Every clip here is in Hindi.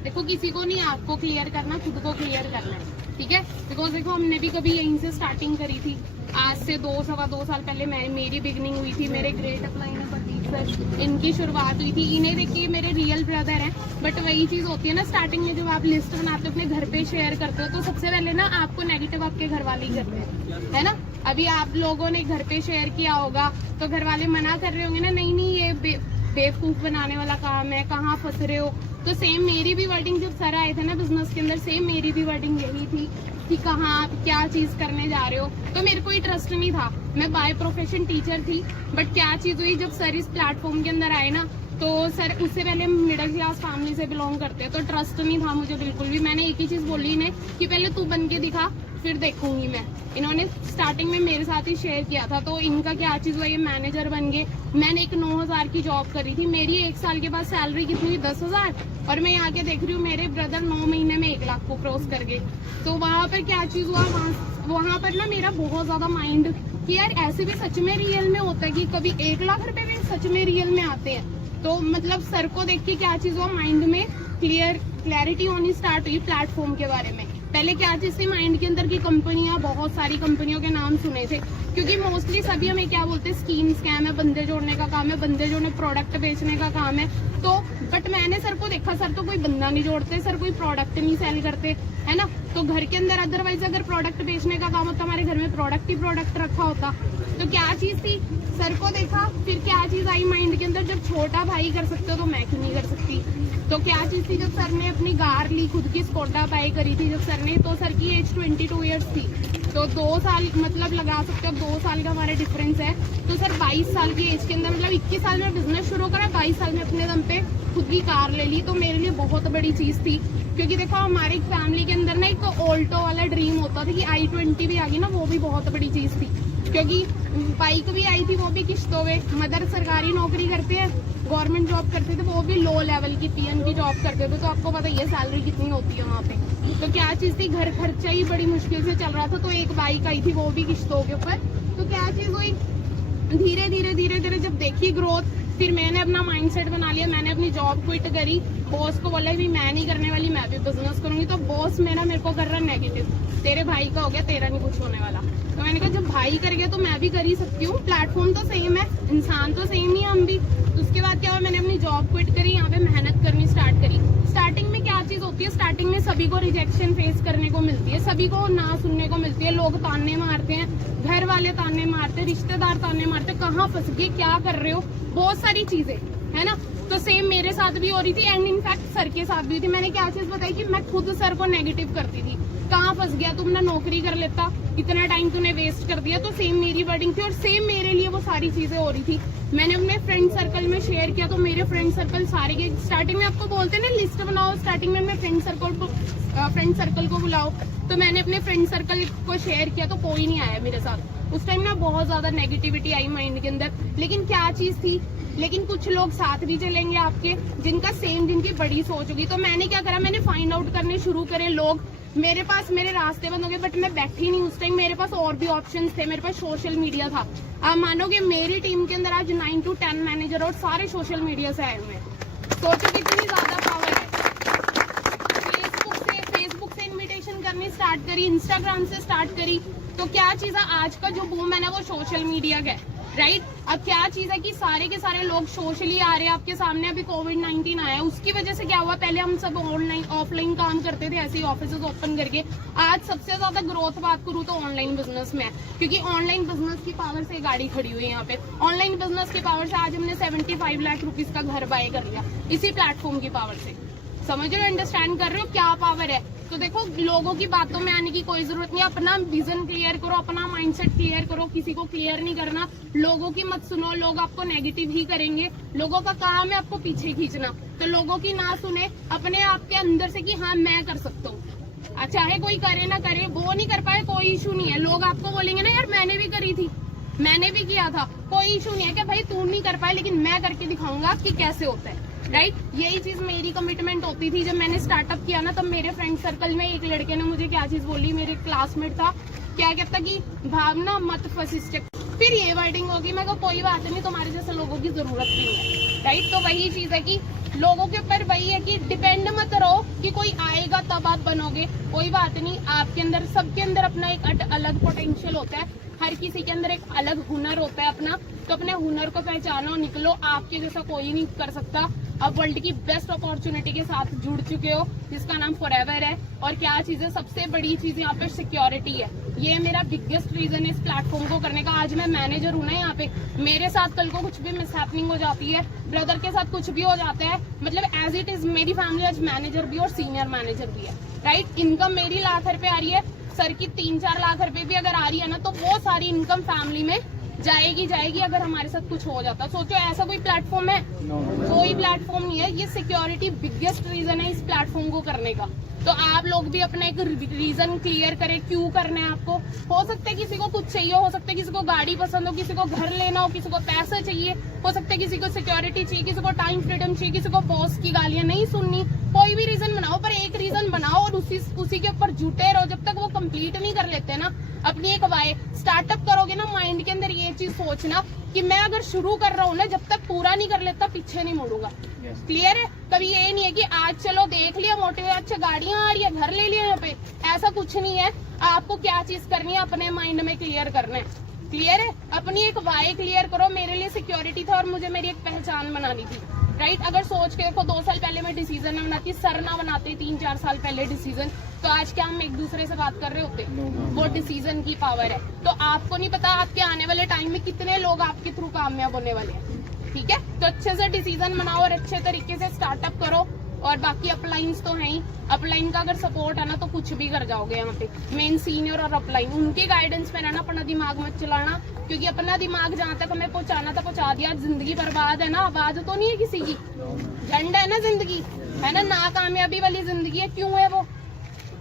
देखो किसी को नहीं आपको क्लियर करना, खुद को क्लियर करना है, ठीक है। बिकॉज देखो हमने भी कभी यहीं से स्टार्टिंग करी थी, आज से 2-2.25 साल पहले मेरी बिगनिंग हुई थी। मेरे ग्रेट अपलाइन है प्रदीप सर, इनकी शुरुआत हुई थी। इन्हें देखिए मेरे रियल ब्रदर हैं। बट वही चीज होती है ना, स्टार्टिंग में जब आप लिस्ट बनाते हो अपने घर पे शेयर करते हो, तो सबसे पहले ना आपको नेगेटिव आपके घर वाले ही करते हैं, है ना। अभी आप लोगों ने घर पे शेयर किया होगा तो घर वाले मना कर रहे होंगे ना, नहीं नहीं ये बेवकूफ बनाने वाला काम है, कहाँ फंस रहे हो। तो सेम मेरी भी वर्डिंग जब सर आए थे ना बिजनेस के अंदर, सेम मेरी भी वर्डिंग यही थी कि कहाँ क्या चीज करने जा रहे हो। तो मेरे को ही ट्रस्ट नहीं था, मैं बाय प्रोफेशन टीचर थी। बट क्या चीज हुई, जब सर इस प्लेटफॉर्म के अंदर आए ना, तो सर उससे पहले मिडिल क्लास फैमिली से बिलोंग करते, तो ट्रस्ट नहीं था मुझे बिल्कुल भी। मैंने एक ही चीज बोली इन्हें कि पहले तू बन के दिखा, फिर देखूंगी मैं। इन्होंने स्टार्टिंग में मेरे साथ ही शेयर किया था, तो इनका क्या चीज हुआ, ये मैनेजर बन गए। मैंने एक 9,000 की जॉब करी थी, मेरी 1 साल के बाद सैलरी कितनी हुई, 10,000। और मैं यहाँ के देख रही हूँ मेरे ब्रदर 9 महीने में 1 लाख को क्रॉस कर गए। तो वहां पर क्या चीज हुआ, वहां पर ना मेरा बहुत ज्यादा माइंड कि यार ऐसे भी सच में रियल में होता है कि कभी 1 लाख रुपए भी सच में रियल में आते हैं। तो मतलब सर को देख के क्या चीज हुआ, माइंड में क्लैरिटी होनी स्टार्ट हुई प्लेटफॉर्म के बारे में। पहले क्या चीज थी माइंड के अंदर की कंपनियां, बहुत सारी कंपनियों के नाम सुने थे, क्योंकि मोस्टली सभी हमें क्या बोलते हैं, स्कीम स्कैम है, बंदे जोड़ने का काम है, बंदे जोड़ने प्रोडक्ट बेचने का काम है। तो बट मैंने सर को देखा, सर तो कोई बंदा नहीं जोड़ते, सर कोई प्रोडक्ट नहीं सेल करते, है ना। तो घर के अंदर अदरवाइज अगर प्रोडक्ट बेचने का काम होता, हमारे घर में प्रोडक्ट ही प्रोडक्ट रखा होता। तो क्या चीज थी, सर को देखा, फिर क्या चीज आई माइंड के अंदर, जब छोटा भाई कर सकते हो तो मैं क्यों नहीं कर सकती। तो क्या चीज थी, जब सर ने अपनी कार ली, खुद की स्कोडा बाई करी थी जब सर ने, तो सर की एज 22 ईयर्स थी। तो 2 साल मतलब लगा सकते हो, 2 साल का हमारा डिफरेंस है। तो सर 22 साल की एज के अंदर, मतलब 21 साल में बिजनेस शुरू करा, 22 साल में अपने दम पे खुद की कार ले ली। तो मेरे लिए बहुत बड़ी चीज थी, क्योंकि देखो हमारी फैमिली के अंदर ना एक ऑल्टो वाला ड्रीम होता था कि i20 भी आ गई ना, वो भी बहुत बड़ी चीज थी। क्योंकि बाइक भी आई थी, वो भी किश्तों में। मदर सरकारी नौकरी करते हैं, गवर्नमेंट जॉब करते थे, वो भी लो लेवल की पीएन की जॉब करते थे। तो आपको पता ही है सैलरी कितनी होती है वहाँ पे। तो क्या चीज थी, घर खर्चा ही बड़ी मुश्किल से चल रहा था, तो एक बाइक आई थी, वो भी किश्तों के ऊपर। तो क्या चीज हुई, धीरे धीरे जब देखी ग्रोथ, फिर मैंने अपना माइंडसेट बना लिया, मैंने अपनी जॉब क्विट करी। बॉस को बोला भी मैं नहीं करने वाली, मैं भी बिजनेस करूंगी। तो बॉस मेरे को कर रहा नेगेटिव, तेरे भाई का हो गया, तेरा नहीं कुछ होने वाला। तो मैंने कहा जब भाई कर गया तो मैं भी कर ही सकती हूँ, प्लेटफॉर्म तो सेम है, इंसान तो सेम ही है हम भी। उसके बाद क्या हुआ, मैंने अपनी जॉब क्विट करी, यहाँ पे मेहनत करनी स्टार्ट करी। स्टार्टिंग में क्या चीज होती है, स्टार्टिंग में सभी को रिजेक्शन फेस करने को मिलती है, सभी को ना सुनने को मिलती है। लोग ताने मारते हैं, घर वाले ताने मारते हैं, रिश्तेदार ताने मारते हैं, कहाँ फंस गए, क्या कर रहे हो, बहुत सारी चीजें, है ना। तो सेम मेरे साथ भी हो रही थी, एंड इनफैक्ट सर के साथ भी थी। मैंने क्या चीज बताई कि मैं खुद सर को नेगेटिव करती थी, कहाँ फंस गया, तुम ना नौकरी कर लेता, इतना टाइम तूने वेस्ट कर दिया। तो सेम मेरी वर्डिंग थी, और सेम मेरे लिए वो सारी चीजें हो रही थी। मैंने अपने फ्रेंड सर्कल में शेयर किया, तो मेरे फ्रेंड सर्कल सारे के, स्टार्टिंग में आपको बोलते हैं ना लिस्ट बनाओ, स्टार्टिंग में अपने फ्रेंड सर्कल को बुलाओ। तो मैंने अपने फ्रेंड सर्कल को शेयर किया, तो कोई नहीं आया मेरे साथ। उस टाइम ना बहुत ज्यादा नेगेटिविटी आई माइंड के अंदर। लेकिन क्या चीज थी, लेकिन कुछ लोग साथ भी चलेंगे आपके, जिनका सेम, जिनकी बड़ी सोच होगी। तो मैंने क्या करा, मैंने फाइंड आउट करने शुरू करे लोग। मेरे पास मेरे रास्ते बंद हो गए, बट मैं बैठी नहीं उस टाइम, मेरे पास और भी ऑप्शंस थे, मेरे पास सोशल मीडिया था। आप मानोगे मेरी टीम के अंदर आज 9 to 10 मैनेजर और सारे सोशल मीडिया से आए हुए हैं। सोचो कितनी ज्यादा पावर है। फेसबुक से इन्विटेशन करनी स्टार्ट करी, इंस्टाग्राम से स्टार्ट करी। तो क्या चीज है, आज का जो बूम है ना वो सोशल मीडिया का है, राइट। अब क्या चीज है कि सारे के सारे लोग सोशली आ रहे हैं आपके सामने। अभी कोविड-19 आया, उसकी वजह से क्या हुआ, पहले हम सब ऑनलाइन ऑफलाइन काम करते थे, ऐसे ही ऑफिस ओपन करके। आज सबसे ज्यादा ग्रोथ बात करूँ तो ऑनलाइन बिजनेस में है, क्योंकि ऑनलाइन बिजनेस की पावर से गाड़ी खड़ी हुई है यहाँ पे। ऑनलाइन बिजनेस की पावर से आज हमने 75 लाख रुपीज का घर बाय कर लिया, इसी प्लेटफॉर्म की पावर से। समझ रहे हो, अंडरस्टैंड कर रहे हो क्या पावर है। तो देखो लोगों की बातों में आने की कोई जरूरत नहीं, अपना विजन क्लियर करो, अपना माइंडसेट क्लियर करो, किसी को क्लियर नहीं करना। लोगों की मत सुनो, लोग आपको नेगेटिव ही करेंगे। लोगों का काम है आपको पीछे खींचना, तो लोगों की ना सुने, अपने आप के अंदर से कि हाँ मैं कर सकता हूँ। चाहे कोई करे ना करे, वो नहीं कर पाए कोई इशू नहीं है। लोग आपको बोलेंगे ना यार मैंने भी करी थी, मैंने भी किया था, कोई इशू नहीं है कि भाई तू नहीं कर पाए, लेकिन मैं करके दिखाऊंगा कि कैसे होता है, राइट। यही चीज मेरी कमिटमेंट होती थी। जब मैंने स्टार्टअप किया ना, तब मेरे फ्रेंड सर्कल में एक लड़के ने मुझे क्या चीज बोली, मेरे क्लासमेट था, क्या कहता कि भावना मत फंसी। फिर ये वर्डिंग होगी, मैं को कोई बात नहीं, तुम्हारे जैसे लोगों की जरूरत नहीं है, राइट। तो वही चीज है कि लोगों के ऊपर वही है कि डिपेंड मत रहो, कि कोई आएगा तब आप बनोगे, कोई बात नहीं। आपके अंदर, सबके अंदर अपना एक अलग पोटेंशियल होता है, हर किसी के अंदर एक अलग हुनर होता है अपना, तो अपने हुनर को पहचानो, निकलो। आपके जैसा कोई नहीं कर सकता। अब वर्ल्ड की बेस्ट अपॉर्चुनिटी के साथ जुड़ चुके हो जिसका नाम फॉरएवर है। और क्या चीज है, सबसे बड़ी चीज यहाँ पे सिक्योरिटी है। ये मेरा बिगेस्ट रीजन है इस प्लेटफॉर्म को करने का। आज मैं मैनेजर हूँ ना यहाँ पे, मेरे साथ कल को कुछ भी मिसहैपनिंग हो जाती है, ब्रदर के साथ कुछ भी हो जाता है, मतलब एज इट इज मेरी फैमिली आज मैनेजर भी और सीनियर मैनेजर भी है, राइट। इनकम मेरी लाख रुपए आ रही है, सर की 3-4 लाख रुपए भी अगर आ रही है ना, तो वो सारी इनकम फैमिली में जाएगी अगर हमारे साथ कुछ हो जाता। सोचो ऐसा कोई प्लेटफॉर्म है? कोई प्लेटफॉर्म नहीं है। ये सिक्योरिटी बिगेस्ट रीजन है इस प्लेटफॉर्म को करने का। तो आप लोग भी अपना एक रीजन क्लियर करें क्यों करना है आपको। हो सकता है किसी को कुछ चाहिए, हो सकता है किसी को गाड़ी पसंद हो, किसी को घर लेना हो, किसी को पैसा चाहिए, हो सकता है किसी को सिक्योरिटी चाहिए, किसी को टाइम फ्रीडम चाहिए, किसी को बॉस की गालियां नहीं सुननी। कोई भी रीजन बनाओ, पर एक रीजन बनाओ और उसी के ऊपर जुटे रहो जब तक वो कंप्लीट नहीं कर लेते ना अपनी एक वाई। स्टार्टअप करोगे ना, माइंड के अंदर ये चीज सोचना कि मैं अगर शुरू कर रहा हूँ ना, जब तक पूरा नहीं कर लेता पीछे नहीं मुड़ूंगा। क्लियर है? कभी ये नहीं है कि आज चलो देख लिया मोटे अच्छे गाड़ियां आ रही है, घर ले लिया यहाँ पे, ऐसा कुछ नहीं है। आपको क्या चीज करनी है अपने माइंड में क्लियर करना है। क्लियर है? अपनी एक वाई क्लियर करो। मेरे लिए सिक्योरिटी था और मुझे मेरी एक पहचान बनानी थी, राइट। अगर सोच के देखो 2 साल पहले मैं डिसीजन ना बनाती, सर ना बनाते 3-4 साल पहले डिसीजन, तो आज क्या हम एक दूसरे से बात कर रहे होते? वो डिसीजन की पावर है। तो आपको नहीं पता आपके आने वाले टाइम में कितने लोग आपके थ्रू कामयाब होने वाले हैं, ठीक है। तो अच्छे से डिसीजन बनाओ और अच्छे तरीके से स्टार्टअप करो। और बाकी अपलाइंस तो है ही, अपलाइन का अगर सपोर्ट है ना तो कुछ भी कर जाओगे यहाँ पे। मेन सीनियर और अपलाइन, उनके गाइडेंस में रहना, अपना दिमाग मत चलाना, क्योंकि अपना दिमाग जहाँ तक हमें पहुंचाना था पहुंचा दिया। जिंदगी बर्बाद है ना, आवाज तो नहीं है किसी की, झंड है ना जिंदगी, है ना, नाकामयाबी वाली जिंदगी है। क्यों है वो?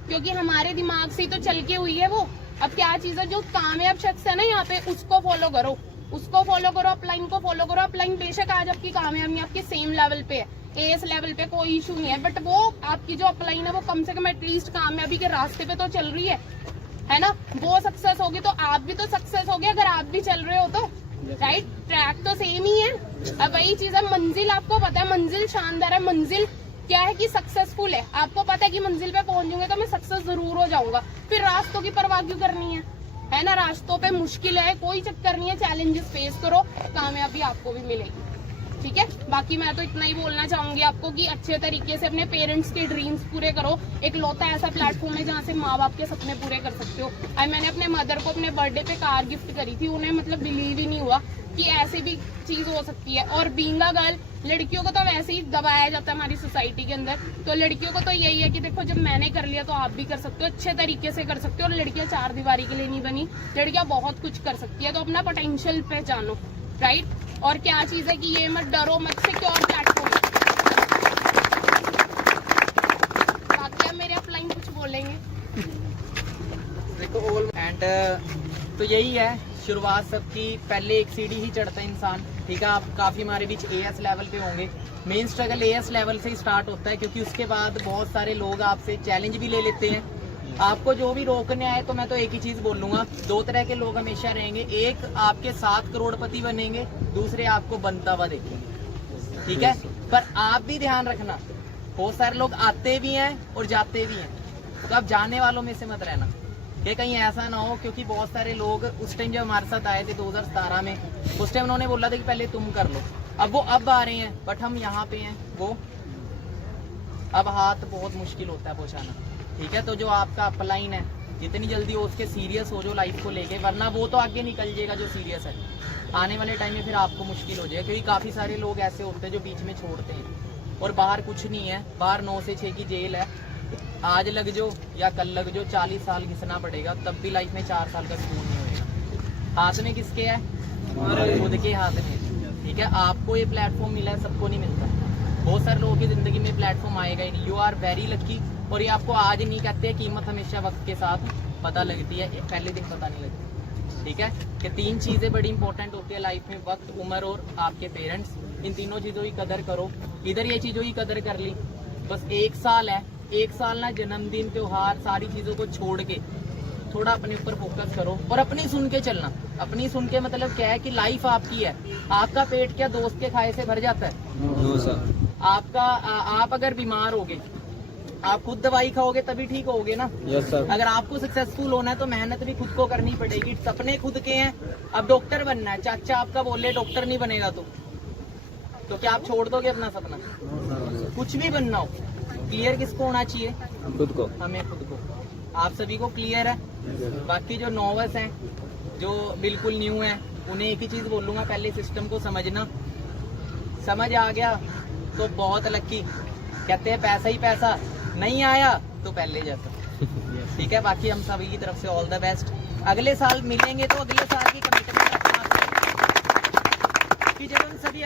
क्योंकि हमारे दिमाग से तो चल के हुई है वो। अब क्या चीज है, जो कामयाब शख्स है ना यहाँ पे, उसको फॉलो करो, उसको फॉलो करो, अपलाइन को फॉलो करो। अपलाइन बेशक आज आपकी कामयाबी आपके सेम लेवल पे है, एस लेवल पे, कोई इशू नहीं है, बट वो आपकी जो अपलाइन है वो कम से कम एटलीस्ट कामयाबी के रास्ते पे तो चल रही है ना। वो सक्सेस होगी तो आप भी तो सक्सेस होगे, अगर आप भी चल रहे हो तो, राइट। ट्रैक तो सेम ही है। अब वही चीज है, मंजिल आपको पता है, मंजिल शानदार है। मंजिल क्या है कि सक्सेसफुल है, आपको पता है कि मंजिल पे पहुंचूंगे तो मैं सक्सेस जरूर हो जाऊंगा, फिर रास्तों की परवाह क्यों करनी है ना। रास्तों पे मुश्किल है, कोई चक्कर नहीं है, चैलेंजेस फेस करो, कामयाबी आपको भी मिलेगी, ठीक है। बाकी मैं तो इतना ही बोलना चाहूंगी आपको कि अच्छे तरीके से अपने पेरेंट्स के ड्रीम्स पूरे करो। एक लौता ऐसा प्लेटफॉर्म है जहाँ से माँ बाप के सपने पूरे कर सकते हो। और मैंने अपने मदर को अपने बर्थडे पे कार गिफ्ट करी थी, उन्हें मतलब बिलीव ही नहीं हुआ कि ऐसी भी चीज हो सकती है। और बीइंग अ गर्ल, लड़कियों को तो वैसे ही दबाया जाता है हमारी सोसाइटी के अंदर, तो लड़कियों को तो यही है कि देखो जब मैंने कर लिया तो आप भी कर सकते हो, अच्छे तरीके से कर सकते हो। और लड़कियां 4 दीवारी के लिए नहीं बनी, लड़कियां बहुत कुछ कर सकती है। तो अपना पोटेंशियल पहचानो, राइट। और क्या चीज है कि ये मत डरो मत, सिक्योर प्लेटफॉर्म। बाकी अब मेरे अपलाइन कुछ बोलेंगे देखो एंड तो यही है शुरुआत सबकी, पहले एक सीढ़ी ही चढ़ता है इंसान, ठीक है। आप काफी हमारे बीच एएस लेवल पे होंगे। मेन स्ट्रगल एएस लेवल से ही स्टार्ट होता है, क्योंकि उसके बाद बहुत सारे लोग आपसे चैलेंज भी ले लेते हैं। आपको जो भी रोकने आए तो मैं तो एक ही चीज बोलूंगा, 2 तरह के लोग हमेशा रहेंगे। एक आपके 7 करोड़पति बनेंगे, दूसरे आपको बनता हुआ देखेंगे, ठीक है। पर आप भी ध्यान रखना, बहुत सारे लोग आते भी हैं और जाते भी हैं, तो आप जाने वालों में से मत रहना कि कहीं ऐसा ना हो। क्योंकि बहुत सारे लोग उस टाइम जब हमारे साथ आए थे 2017 में, उस टाइम उन्होंने बोला था कि पहले तुम कर लो। अब आ रहे हैं, बट हम यहाँ पे हैं, वो अब हाथ बहुत मुश्किल होता है पहुँचाना, ठीक है। तो जो आपका अपलाइन है, जितनी जल्दी हो उसके सीरियस हो जो लाइफ को लेके, वरना वो तो आगे निकल जाएगा जो सीरियस है। आने वाले टाइम में फिर आपको मुश्किल हो जाएगा, क्योंकि काफी सारे लोग ऐसे होते हैं जो बीच में छोड़ते हैं। और बाहर कुछ नहीं है, बाहर 9 से 6 की जेल है। आज लग जो या कल लग जो, 40 साल घिसना पड़ेगा, तब भी लाइफ में 4 साल का सुकून नहीं होगा। हाथ में किसके है? हमारे खुद के हाथ में, ठीक है। आपको ये प्लेटफॉर्म मिला है, सबको नहीं मिलता। बहुत सारे लोगों की जिंदगी में प्लेटफॉर्म आएगा ही नहीं। You are very lucky. और ये आपको आज नहीं कहते हैं, कीमत हमेशा वक्त के साथ पता लगती है, पहले दिन पता नहीं लगती, ठीक है। कि 3 चीजें बड़ी इंपॉर्टेंट होती है लाइफ में, वक्त, उम्र और आपके पेरेंट्स। इन तीनों चीजों की कदर करो। इधर ये चीजों की कदर कर ली, बस 1 साल है, 1 साल ना जन्मदिन, त्योहार, सारी चीजों को छोड़ के थोड़ा अपने ऊपर फोकस करो और अपनी सुन के चलना। अपनी सुन के मतलब क्या है कि लाइफ आपकी है। आपका पेट क्या दोस्त के खाए से भर जाता है? आपका आप अगर बीमार हो गए आप खुद दवाई खाओगे तभी ठीक होगे ना। Yes sir. अगर आपको सक्सेसफुल होना है तो मेहनत भी खुद को करनी पड़ेगी। सपने खुद के हैं। अब डॉक्टर बनना है, चाचा आपका बोले डॉक्टर नहीं बनेगा तो क्या आप छोड़ दोगे अपना सपना? कुछ भी बनना हो, क्लियर किसको होना चाहिए? खुद को। हमें खुद को। आप सभी को क्लियर है? बाकी जो नॉवस हैं, जो बिल्कुल न्यू हैं, उन्हें एक ही चीज बोलूंगा, पहले सिस्टम को समझना। समझ आ गया तो बहुत लकी। कहते हैं पैसा ही पैसा, नहीं आया तो पहले जैसा। ठीक है, बाकी हम सभी की तरफ से ऑल द बेस्ट। अगले साल मिलेंगे तो अगले साल की कमिटमेंट रखना कि जब हम सभी